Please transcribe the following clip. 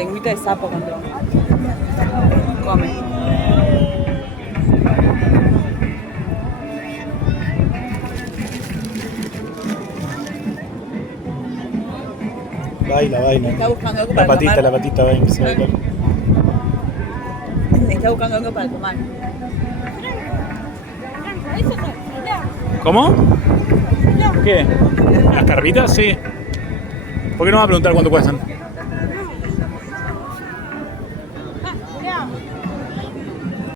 lengüita de sapo cuando come. Baila. Está buscando algo para tomar. La patita va a empezar a bailar. Está buscando algo para tomar. ¿Cómo? ¿Qué? ¿Las carbitas? Sí. ¿Por qué no vas a preguntar cuánto cuestan?